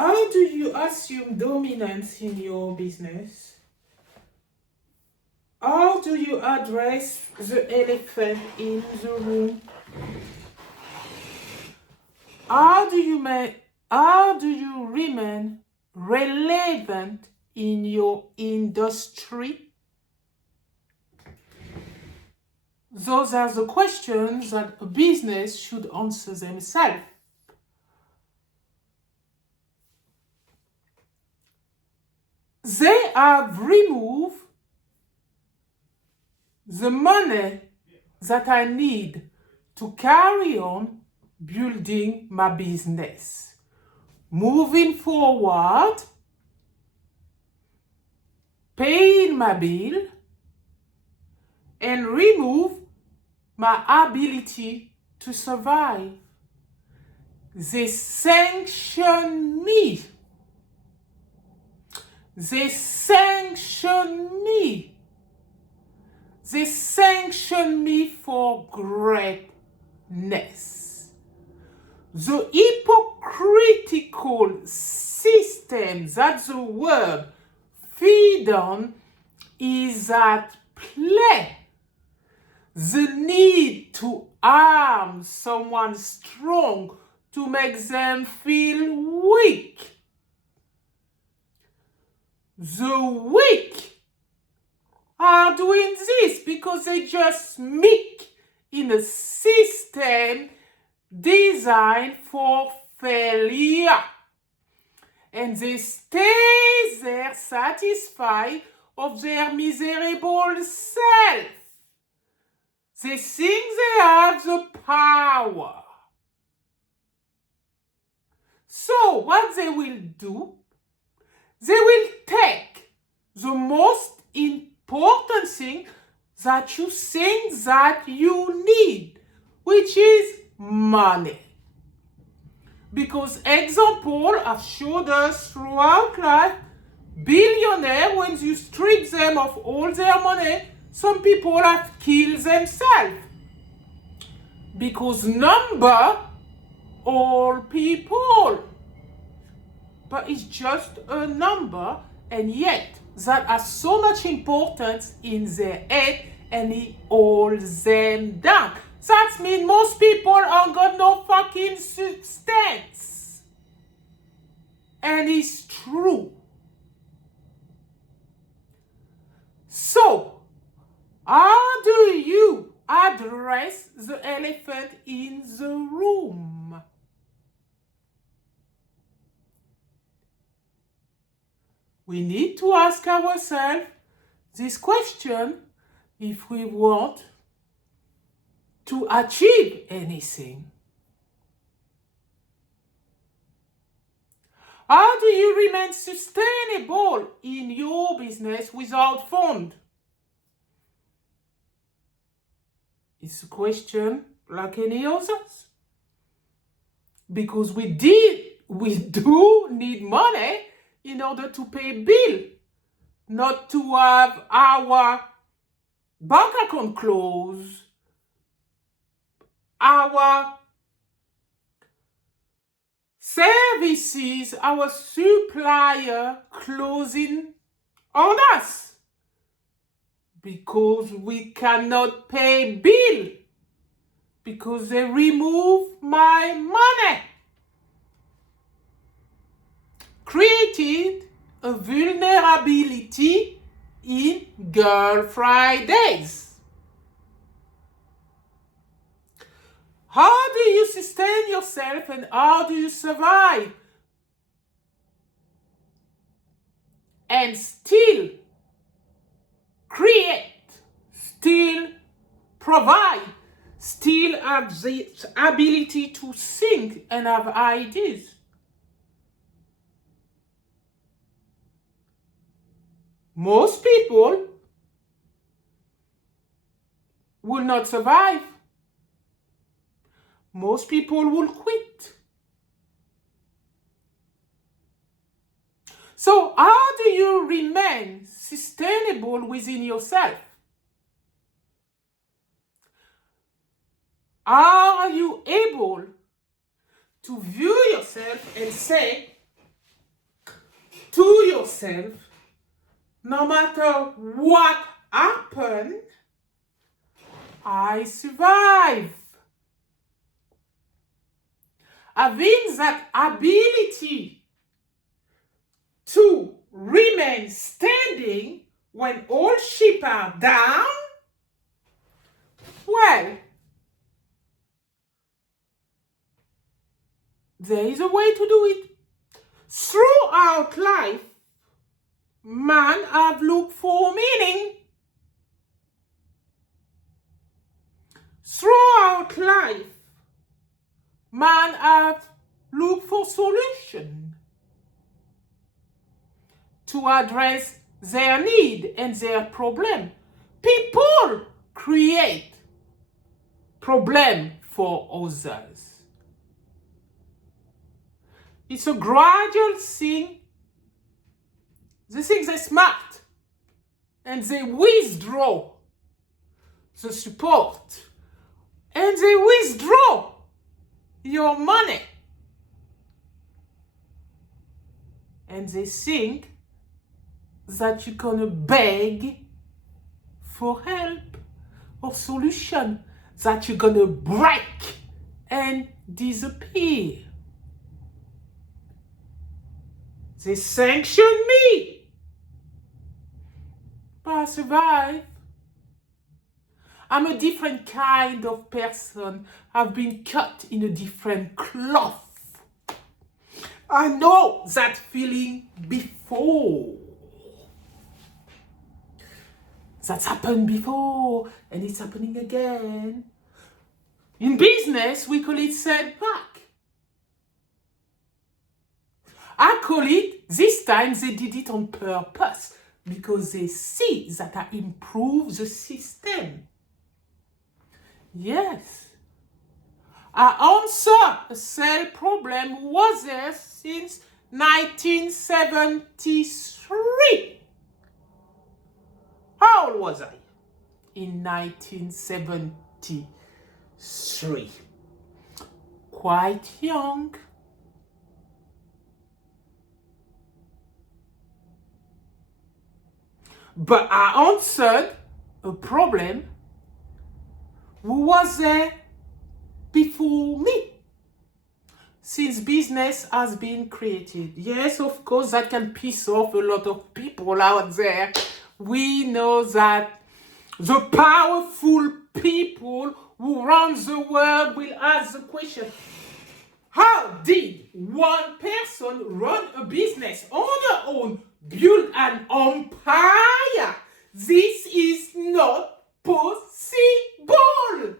How do you assume dominance in your business? How do you address the elephant in the room? How do you remain relevant in your industry? Those are the questions that a business should answer themselves. They have removed the money that I need to carry on building my business. Moving forward, paying my bill, and remove my ability to survive. They sanction me. They sanction me. They sanction me for greatness. The hypocritical system that the world feed on is at play. The need to harm someone strong to make them feel weak. The weak are doing this because they just meet in a system designed for failure. And they stay there satisfied of their miserable self. They think they have the power. So what they will do, they will take the most important thing that you think that you need, which is money. Because example have showed us throughout life, billionaires, when you strip them of all their money, some people have killed themselves. Because number all people. But it's just a number, and yet that has so much importance in their head, and it holds them down. That means most people ain't got no fucking substance. And it's true. So, how do you address the elephant in the room? We need to ask ourselves this question if we want to achieve anything. How do you remain sustainable in your business without fund? It's a question like any others. Because we do need money in order to pay bill, not to have our bank account closed, our services, our supplier closing on us because we cannot pay bill because they remove my money. Created a vulnerability in Girl Fridays. How do you sustain yourself and how do you survive and still create, still provide, still have the ability to think and have ideas? Most people will not survive. Most people will quit. So how do you remain sustainable within yourself? Are you able to view yourself and say, yourself, no matter what happened, I survive. Having that ability to remain standing when all sheep are down, well, there is a way to do it. Throughout life, man have looked for meaning. Throughout life, man have looked for solution to address their need and their problem. People create problem for others. It's a gradual thing. They think they're smart and they withdraw the support and they withdraw your money. And they think that you're gonna beg for help or solution, that you're gonna break and disappear. They sanction me, but I survive. I'm a different kind of person. I've been cut in a different cloth. I know that feeling before. That's happened before, and it's happening again. In business, we call it setback. I call it, this time they did it on purpose, because they see that I improve the system. Yes. I answer a cell problem was there since 1973. How old was I in 1973? Quite young. But I answered a problem who was there before me. Since business has been created. Yes, of course, that can piss off a lot of people out there. We know that the powerful people who run the world will ask the question, how did one person run a business on their own, build an empire? This is not possible.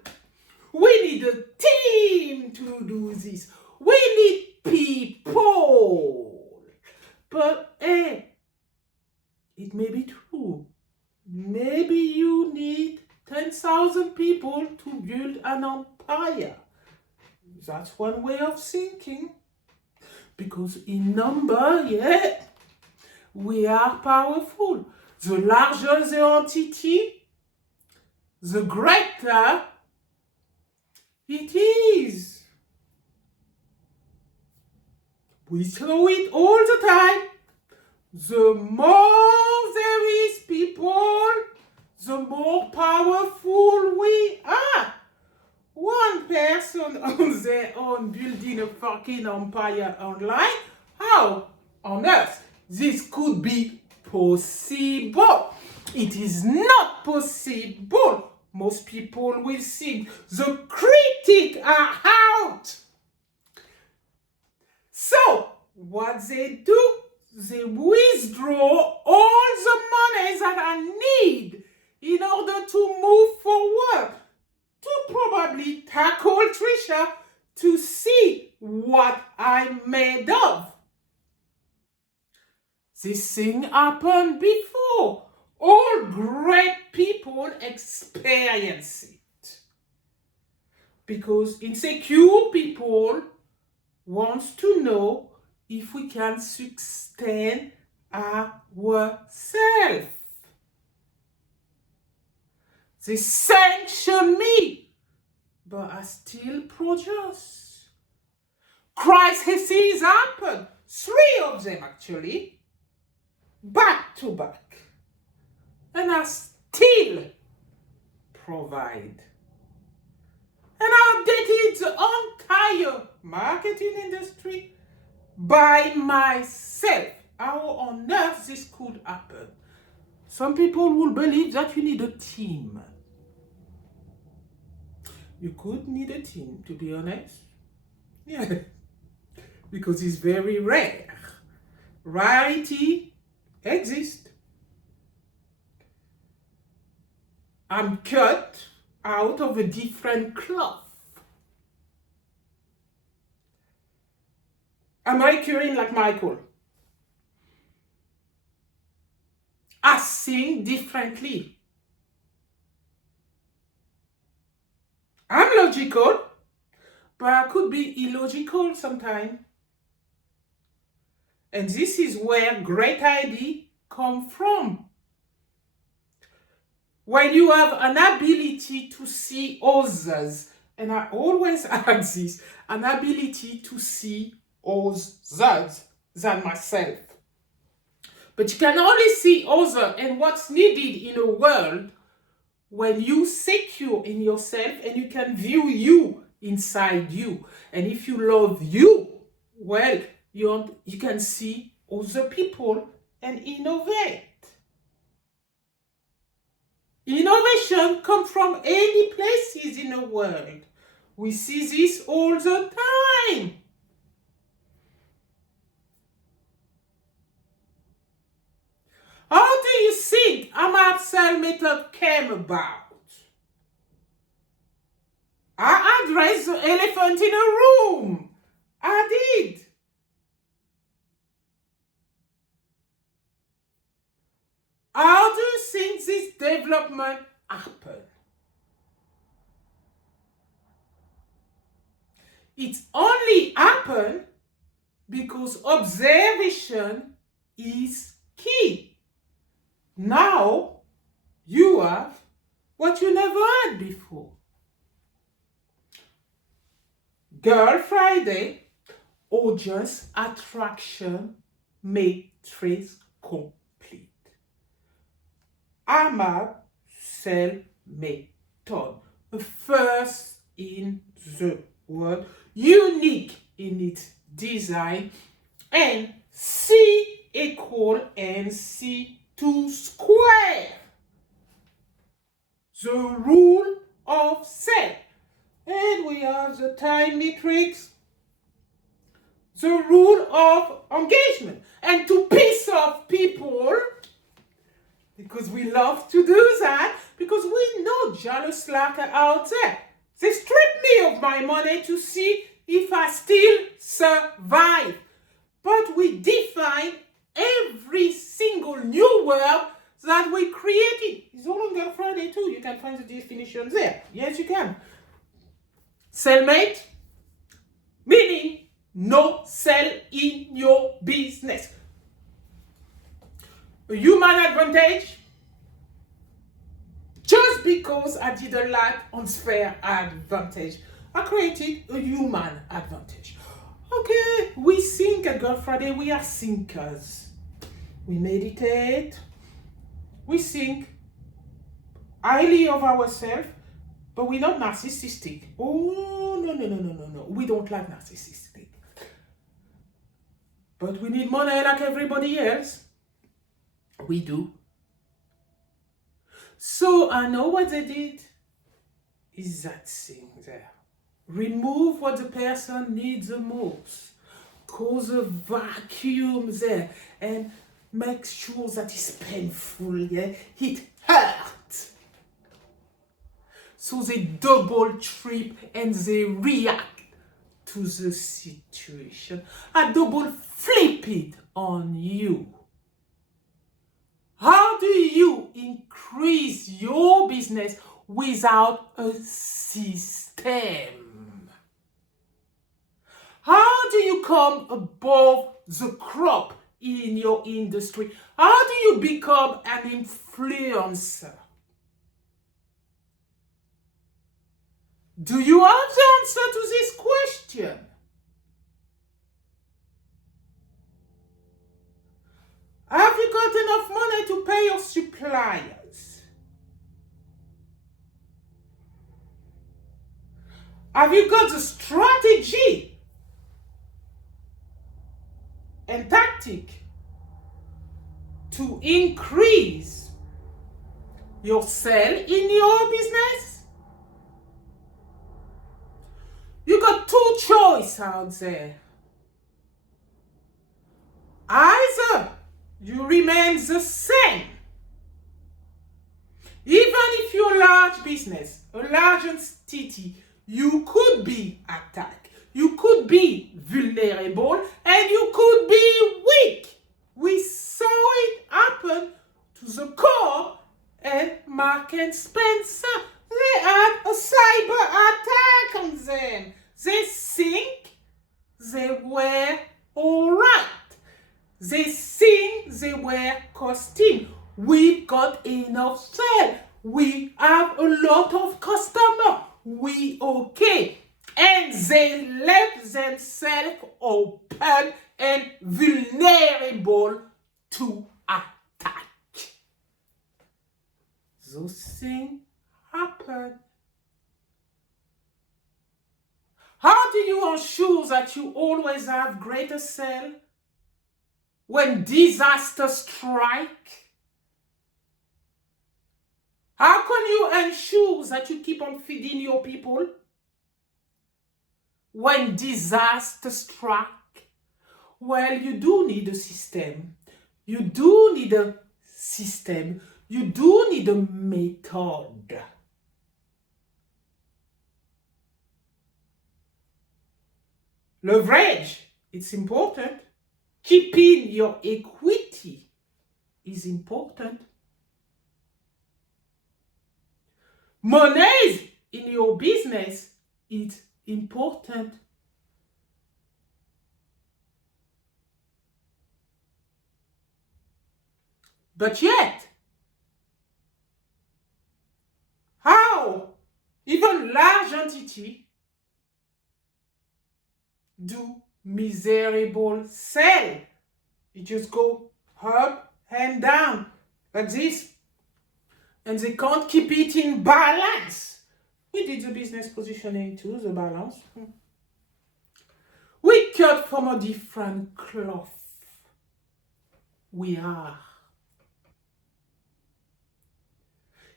We need a team to do this. We need people. But it may be true. Maybe you need 10,000 people to build an empire. That's one way of thinking. Because in number, we are powerful. The larger the entity, the greater it is. We show it all the time. The more there is people, the more powerful we are. One person on their own building a fucking empire online? How on earth this could be possible? It is not possible. Most people will think the critics are out. So, what they do, they withdraw all the money that I need in order to move forward, to probably tackle Trisha to see what I'm made of. This thing happened before. All great people experience it. Because insecure people wants to know if we can sustain ourselves. They sanction me, but I still produce. Crises happen. 3 of them actually. back to back, and I still provide. And I updated the entire marketing industry by myself. How on earth this could happen? Some people will believe that you need a team. You could need a team, to be honest. Yeah, because it's very rare. Rarity exists. I'm cut out of a different cloth. I'm recurring like Michael. I sing differently. I'm logical, but I could be illogical sometimes. And this is where great ideas come from. When you have an ability to see others, and I always ask this, an ability to see others than myself. But you can only see others and what's needed in a world when you secure in yourself and you can view you inside you. And if you love you, well, you can see other people and innovate. Innovation comes from any places in the world. We see this all the time. How do you think Amable cell method came about? I addressed the elephant in a room. I did. How do you think this development happened? It only happened because observation is key. Now you have what you never had before. Girl Friday or just attraction matrix complete. Amable cell method, first in the world, unique in its design, and C equal MC2 square. The rule of cell. And we have the time matrix, the rule of engagement. And to piss off people, because we love to do that, because we know jealous slacker out there. They strip me of my money to see if I still survive. But we define every single new word that we created. It's all on Girl Friday too. You can find the definition there. Yes, you can. Cellmate, meaning no cell in your business. A human advantage, just because I didn't like unfair advantage, I created a human advantage. Okay, we think at Girl Friday, we are thinkers. We meditate, we think highly of ourselves, but we're not narcissistic. Oh, no. We don't like narcissistic. But we need money like everybody else. We do. So I know what they did is that thing there. Remove what the person needs the most. Cause a vacuum there and make sure that it's painful, yeah? It hurts. So they double trip and they react to the situation. I double flip it on you. How do you increase your business without a system? How do you come above the crop in your industry? How do you become an influencer? Do you have the answer to this question? Have you got enough money to pay your suppliers? Have you got the strategy and tactic to increase your sale in your business? You got two choices out there. Either you remain the same, even if you're a large business, a large entity, you could be attacked, you could be vulnerable, and you could be weak. We saw it happen to the Co-op and Mark and Spencer. They had a cyber attack on them. They think they were all right. They think they were costing. We've got enough sale. We have a lot of customers. We okay. And they left themselves open and vulnerable to attack. Those things happen. How do you ensure that you always have greater sale when disaster strike? How can you ensure that you keep on feeding your people when disaster strike? Well, you do need a system. You do need a system. You do need a method. Leverage, it's important. Keeping your equity is important. Money in your business is important. But yet, how even large entity do miserable sell? You just go up and down like this, and they can't keep it in balance. We did the business positioning too, the balance. We cut from a different cloth. We are.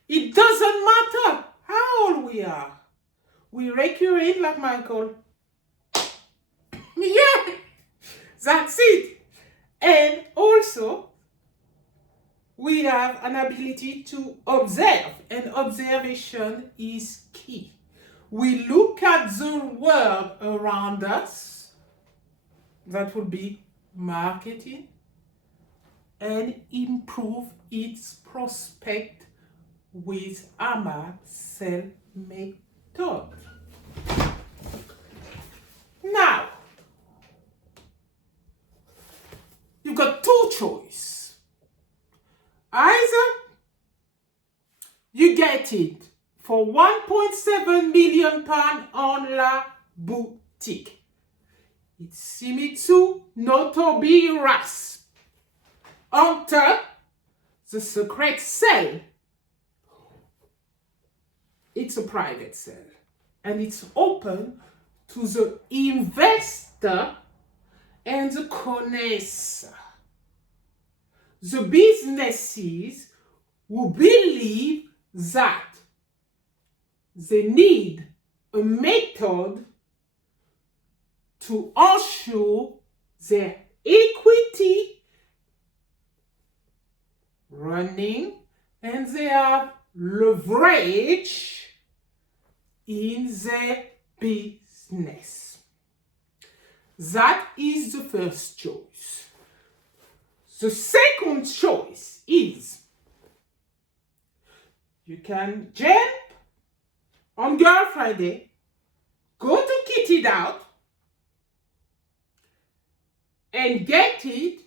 It doesn't matter how old we are. We recurrent like Michael. Yeah, that's it. And also, we have an ability to observe, and observation is key. We look at the world around us, that would be marketing, and improve its prospect with Amable sell method. Now, you've got two choices. Either you get it for £1.7 million on La Boutique. It's Simitsu Notobi Ras. Enter the secret sale. It's a private sale, and it's open to the investor and the connoisseur. The businesses who believe that they need a method to ensure their equity running, and they have leverage in their business. That is the first choice. The second choice is you can jump on Girl Friday, go to Kitted Out, and get it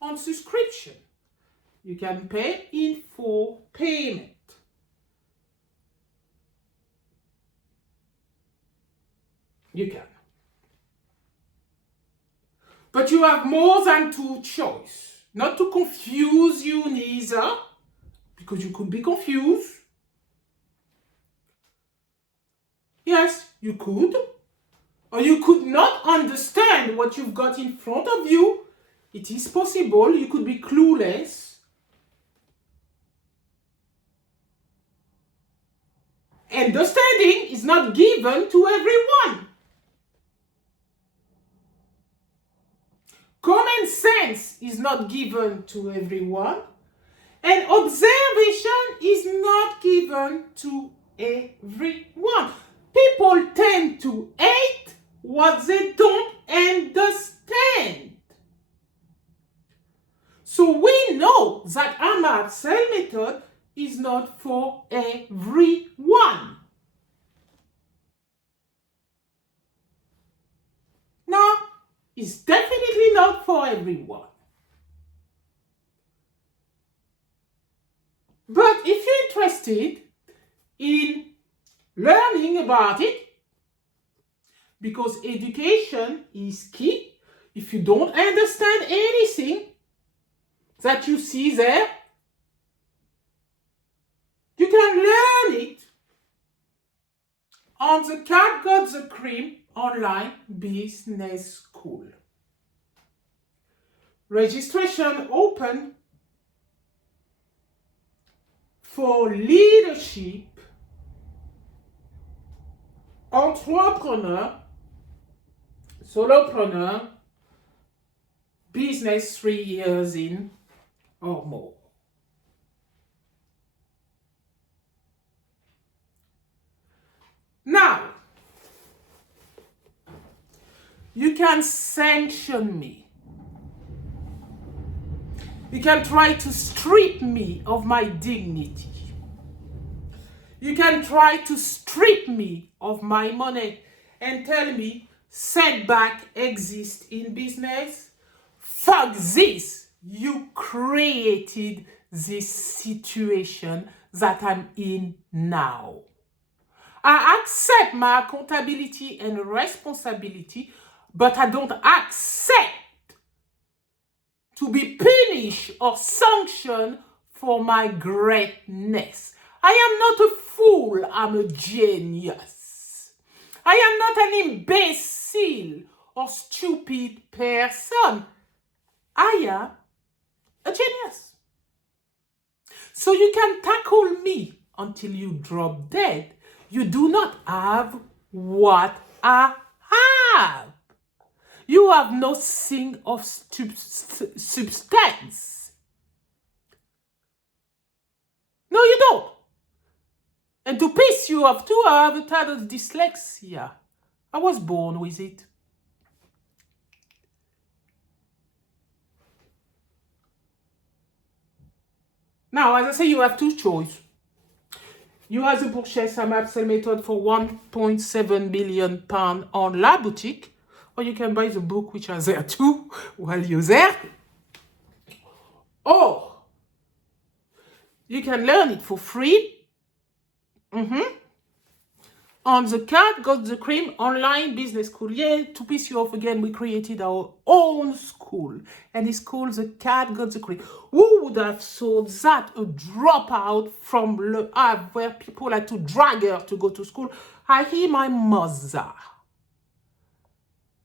on subscription. You can pay in full payment. You can. But you have more than two choices. Not to confuse you neither, because you could be confused. Yes, you could. Or you could not understand what you've got in front of you. It is possible. You could be clueless. Understanding is not given to everyone. Common sense is not given to everyone. And observation is not given to everyone. People tend to hate what they don't understand. So we know that Amable cell method is not for everyone. No, it's definitely not for everyone. But if you're interested in learning about it, because education is key, if you don't understand anything that you see there, you can learn it on the Cat Got the Cream online business school. Registration open for leadership, entrepreneur, solopreneur, business 3 years in or more. Now, you can sanction me. You can try to strip me of my dignity. You can try to strip me of my money and tell me setback exists in business. Fuck this. You created this situation that I'm in now. I accept my accountability and responsibility, but I don't accept to be punished or sanctioned for my greatness. I am not a fool, I'm a genius. I am not an imbecile or stupid person. I am a genius. So you can tackle me until you drop dead. You do not have what I have. You have nothing of substance. No, you don't. And to piss you off too, I have a type of dyslexia. I was born with it. Now, as I say, you have two choices. You either purchase Amable cell method for £1.7 million on La Boutique, or you can buy the book which are there too while you're there. Or you can learn it for free. On the Cat Got the Cream online business school. Yeah, to piss you off again, we created our own school. And it's called the Cat Got the Cream. Who would have thought that a dropout from Le Havre, where people had to drag her to go to school, I hear my mother.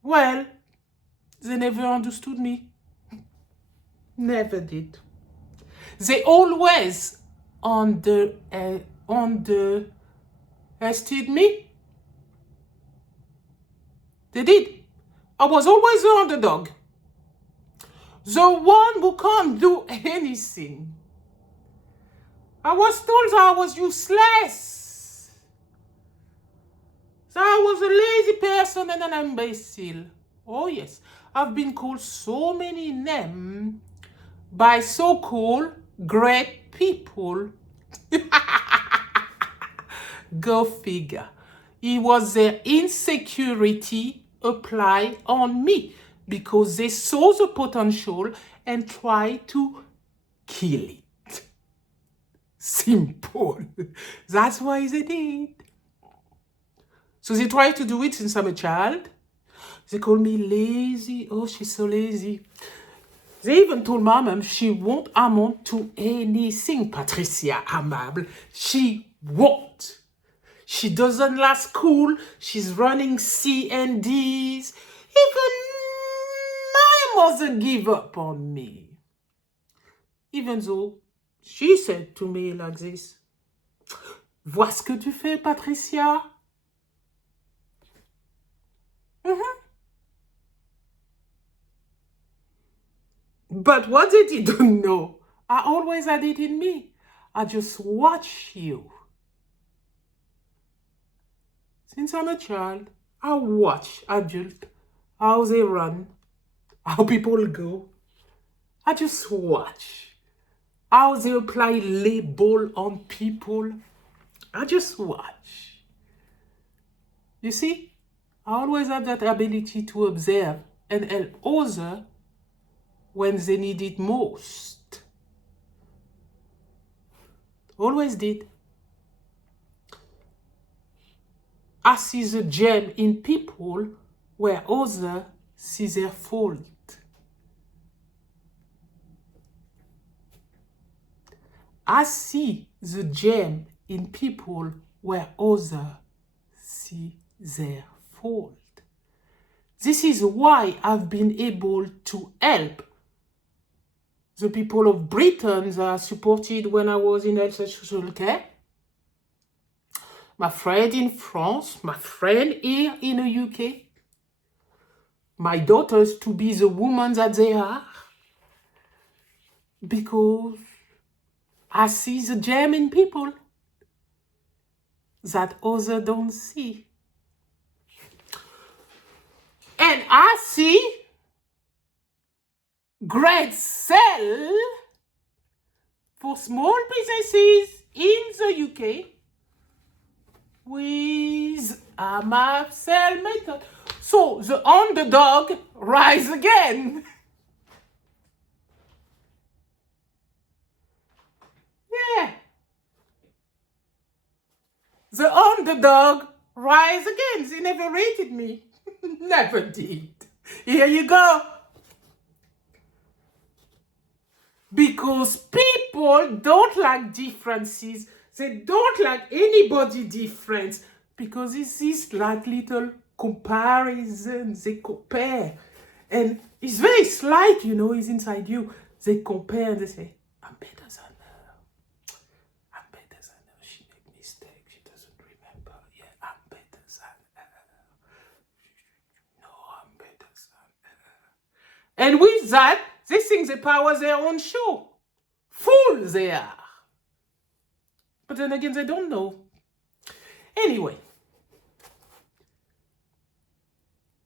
Well, they never understood me. Never did. They always underestimated me. They did. I was always the underdog. The one who can't do anything. I was told that I was useless. That I was a lazy person and an imbecile. Oh yes, I've been called so many names by so-called great people. Go figure. It was their insecurity applied on me because they saw the potential and tried to kill it. Simple. That's why they did. So they tried to do it since I'm a child. They call me lazy. Oh, she's so lazy. They even told my mom she won't amount to anything, Patricia Amable. She won't. She doesn't last school. She's running C&Ds. Even my mother gave up on me. Even though she said to me like this, vois ce que tu fais, Patricia? But what they didn't know, I always had it in me. I just watch you. Since I'm a child, I watch adults, how they run, how people go. I just watch how they apply label on people. I just watch. You see, I always had that ability to observe and help others when they need it most. Always did. I see the gem in people where others see their fault. I see the gem in people where others see their fault. This is why I've been able to help the people of Britain that I supported when I was in health and social care. My friend in France, my friend here in the UK, my daughters to be the women that they are, because I see the gem in people that others don't see. And I see great sale for small businesses in the UK with a map sale method. So the underdog rise again. Yeah. The underdog rise again. They never rated me. Never did. Here you go. Because people don't like differences. They don't like anybody different. Because this is like little comparison. They compare. And it's very slight, you know, it's inside you. They compare and they say, I'm better than her. I'm better than her. She made mistakes. She doesn't remember. Yeah, I'm better than her. No, I'm better than her. And with that, they think they power their own show. Fools they are. But then again, they don't know. Anyway.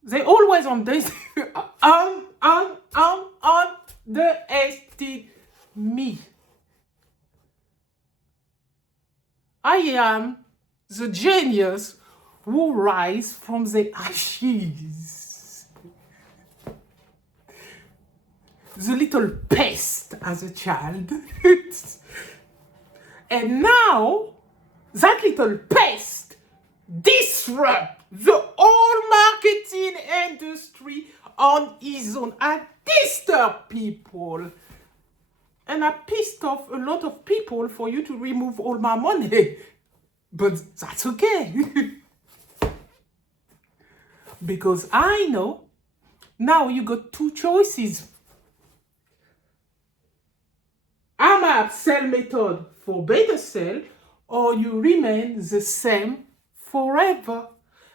They always underestimate me. I am the genius who rise from the ashes. The little pest as a child. And now, that little pest disrupt the whole marketing industry on his own. I disturb people. And I pissed off a lot of people for you to remove all my money. But that's okay. Because I know now you got two choices. I'm a upsell method for better sell, or you remain the same forever.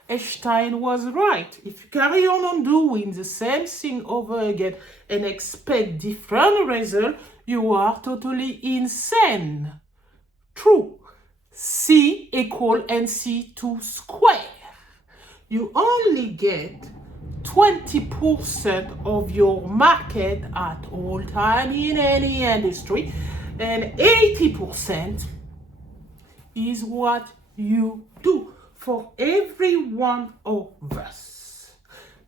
Einstein was right. If you carry on doing the same thing over again and expect different results, you are totally insane. True. C equal NC2 square. You only get 20% of your market at all time in any industry, and 80% is what you do for every one of us.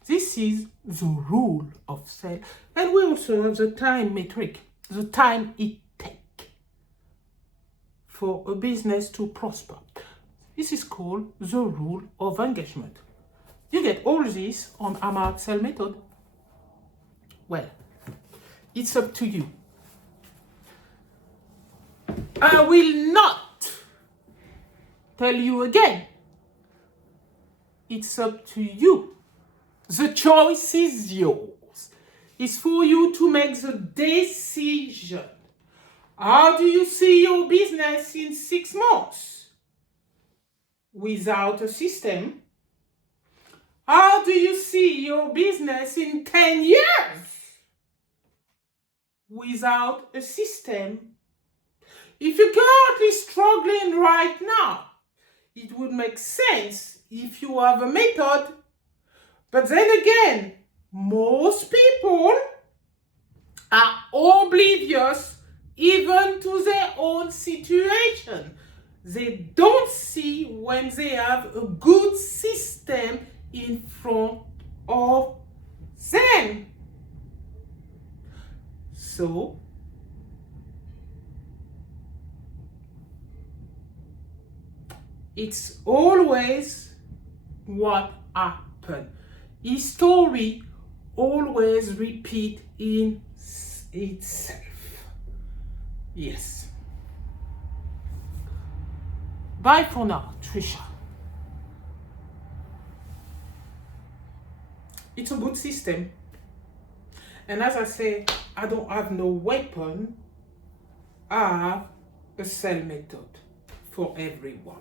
This is the rule of sale. And we also have the time metric, the time it takes for a business to prosper. This is called the rule of engagement. You get all this on Amable Sell Method. Well, It's up to you. I will not tell you again. It's up to you. The choice is yours. It's for you to make the decision. How do you see your business in 6 months? Without a system. How do you see your business in 10 years? Without a system. If you're currently struggling right now, it would make sense if you have a method. But then again, most people are oblivious even to their own situation. They don't see when they have a good system in front of them. So, it's always what happened. History always repeats in itself. Yes. Bye for now, Trisha. It's a good system. And as I say, I don't have no weapon. I have a sell method for everyone.